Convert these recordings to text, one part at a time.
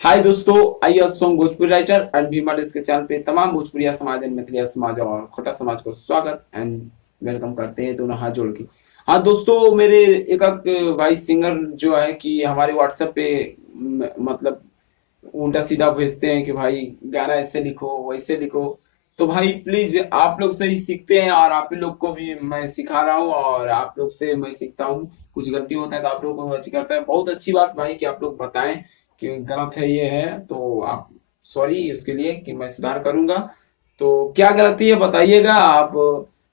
हाय दोस्तों, आइए song Bhojpuri writer and भीमाल इसके चैनल पे तमाम भोजपुरिया समाज एंड मैथिलिया समाज और खोटा समाज को स्वागत एंड वेलकम करते हैं दोनों हाथ जोड़ के। हाँ दोस्तों, मेरे एक भाई सिंगर जो है कि हमारे व्हाट्सएप पे मतलब उल्टा सीधा भेजते हैं कि भाई गाना ऐसे लिखो वैसे लिखो। तो भाई प्लीज आप लोग से ही सीखते हैं और आप लोग को भी मैं सिखा रहा हूँ और आप लोग से मैं सीखता हूँ। कुछ गलती होता है तो आप लोग को अच्छी करता है, बहुत अच्छी बात भाई कि आप लोग बताएं कि गलत है ये है तो आप सॉरी उसके लिए कि मैं सुधार करूंगा। तो क्या गलती है बताइएगा आप।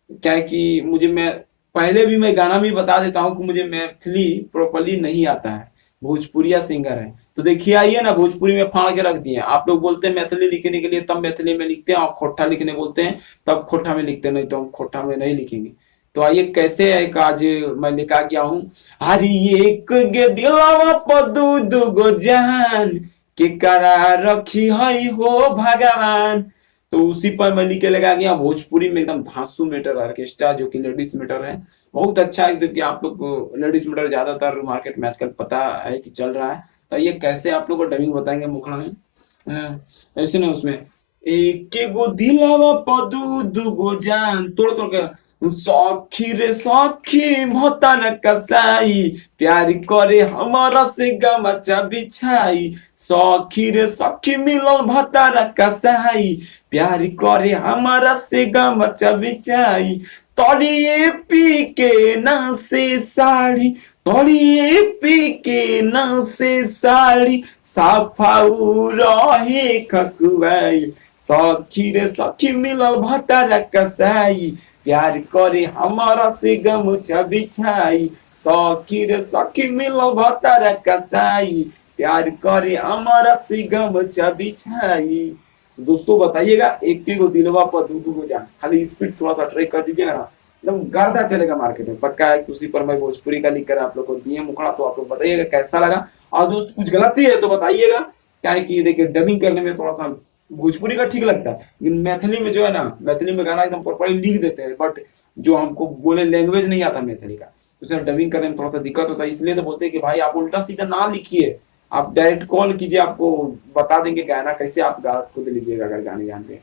क्या है कि मुझे मैं पहले भी मैं गाना भी बता देता हूँ कि मुझे मैथिली प्रॉपरली नहीं आता है, भोजपुरिया सिंगर है। तो देखिए आइए ना, भोजपुरी में फाड़ के रख दिए। आप लोग बोलते हैं मैथिली लिखने के लिए तब मैथिली में लिखते हैं, और खोट्ठा लिखने बोलते हैं तब खोट्ठा में लिखते हैं, नहीं तो हम खोट्ठा में नहीं लिखेंगे। तो आइए कैसे है कि आज मैं लिखा गया हूँ। हरी एक गे दिलवा पर दू दू गो जान के करा रखी है हो भगवान। तो उसी पर मैं लिखे लगा गया भोजपुरी में एकदम धांसू मेटर ऑर्केस्ट्रा जो कि लेडीज मेटर है। बहुत अच्छा है क्योंकि आप लोग को लेडीज मेटर ज्यादातर मार्केट में आजकल पता है कि चल रहा है। तो ये कैसे आप लोग को डबिंग बताएंगे मुखड़ा में। ऐसे ना उसमें एक गो दिलावा पर दू दू गो जान तोड़ तोड़ के सौखी रे सौखी भतार कसाई प्यार करे हमारा से गमचा बिछाई। सौखी रे सौखी मिलल भतार कसाई प्यार करे हमारा से गमचा बिछाई। तड़िए पी के ना से साड़ी, तड़िए पी के ना से साड़ी साफाऊ रहे खकुआई। सखी रे सखी मिलल भतार कसाई प्यार करे हमारा से गमछा बिछाई। सखी रे सखी मिलल भतार कसाई प्यार करे हमारा से गमछा बिछाई। दोस्तों बताइएगा, एक एक गो दिलवा पर दू दू गो जान, खाली स्पीड थोड़ा सा ट्रेक कर दीजिएगा ना, एकदम गर्दा चलेगा मार्केट में पक्का है। उसी पर मैं भोजपुरी का लिख कर आप लोग को दिए मुखड़ा, तो आप लोग बताइएगा कैसा लगा। और दोस्त कुछ गलती है तो बताइएगा। क्या है कि देखिए डबिंग करने में थोड़ा सा भोजपुरी का ठीक लगता है, लेकिन मैथिली में जो है ना, मैथिली में गाना एकदम प्रॉपरली लिख देते हैं, बट जो हमको बोले लैंग्वेज नहीं आता मैथिली का, तो उसमें डबिंग करने में थोड़ा सा दिक्कत होता है। इसलिए तो बोलते हैं कि भाई आप उल्टा सीधा ना लिखिए, आप डायरेक्ट कॉल कीजिए, आपको बता देंगे गाना कैसे आप गा खुद लीजिएगा अगर गाने जानते हैं।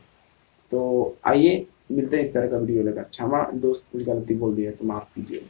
तो आइए मिलते हैं इस तरह का वीडियो लेकर। क्षमा दोस्त, कुछ गलती बोल दी है तो माफ कीजिए।